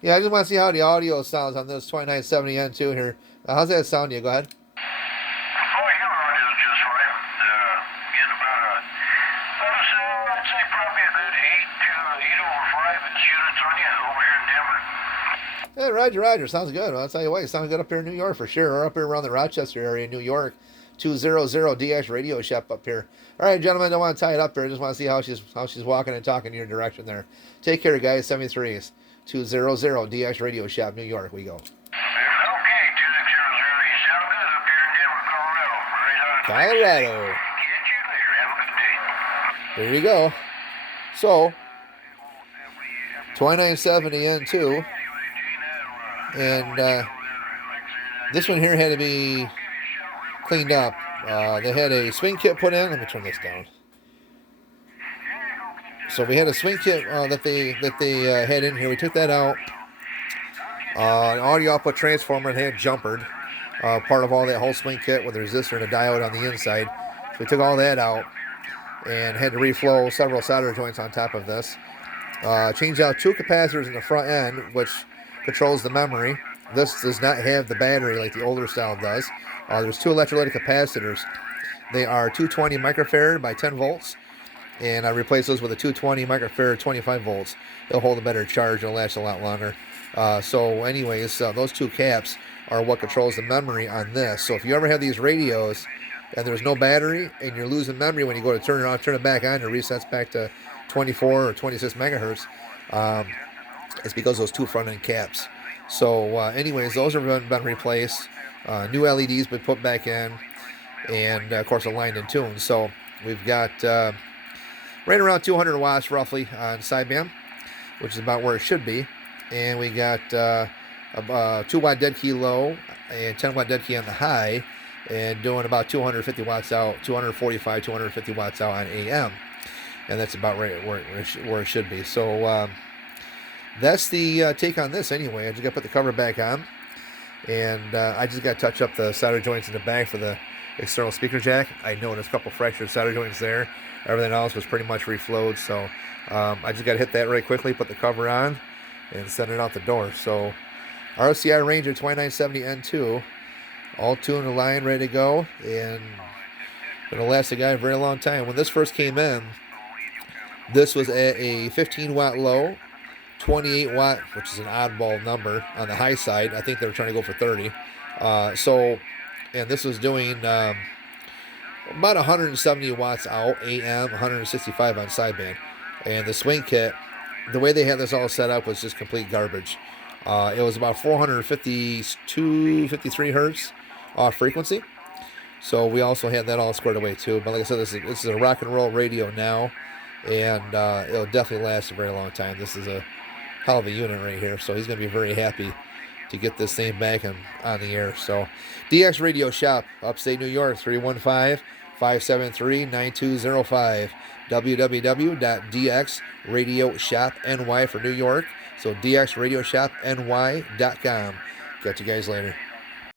Yeah, I just want to see how the audio sounds on this 2970N2 here. How's that sound to you? Go ahead. Oh, your audio's just fine. Getting I'd say probably a good 8 to 8 over 5 units on you over here in Denver. Yeah, Roger, Roger. Sounds good. Well, I'll tell you what, it sounds good up here in New York for sure, or up here around the Rochester area in New York. 200DX Radio Shop up here. All right, gentlemen, I don't want to tie it up here. I just want to see how she's walking and talking in your direction there. Take care, guys. 73s. 200DX Radio Shop, New York. We go. Okay, 2600. You sound good up here in Denver, Colorado. Right on. Colorado. Catch you later. Have a good day. There you go. So, 2970N2. And this one here had to be cleaned up. They had a swing kit put in. Let me turn this down. So we had a swing kit that they had in here. We took that out. An audio output transformer and had jumpered. Part of all that whole swing kit with a resistor and a diode on the inside. So we took all that out and had to reflow several solder joints on top of this. Changed out 2 capacitors in the front end, which controls the memory. This does not have the battery like the older style does. There's 2 electrolytic capacitors. They are 220 microfarad by 10 volts, and I replaced those with a 220 microfarad 25 volts. They'll hold a better charge and last a lot longer. So anyways, those 2 caps are what controls the memory on this. So if you ever have these radios and there's no battery and you're losing memory when you go to turn it on, turn it back on, it resets back to 24 or 26 megahertz. It's because those 2 front end caps. So anyways, those have been replaced. New LEDs been put back in, and of course aligned and tuned. So we've got right around 200 watts roughly on sideband, which is about where it should be. And we got a 2-watt dead key low and 10-watt dead key on the high, and doing about 250 watts out, 245, 250 watts out on AM. And that's about right where it should be. So that's the take on this anyway. I just got to put the cover back on. And I just got to touch up the solder joints in the back for the external speaker jack. I noticed a couple fractured solder joints there. Everything else was pretty much reflowed. So I just got to hit that right quickly, put the cover on, and send it out the door. So RCI Ranger 2970N2, all tuned, aligned, ready to go. And going to last the guy a very long time. When this first came in, this was at a 15-watt low, 28 watt, which is an oddball number on the high side. I think they were trying to go for 30. And this was doing about 170 watts out, AM, 165 on sideband. And the swing kit, the way they had this all set up was just complete garbage. It was about 452, 53 hertz off frequency. So we also had that all squared away too. But like I said, this is a rock and roll radio now, and it'll definitely last a very long time. This is a hell of a unit right here, so he's going to be very happy to get this thing back on the air. So DX Radio Shop, upstate New York, 315-573-9205. www.dxradioshopny for New York. So dxradioshopny.com. Catch you guys later.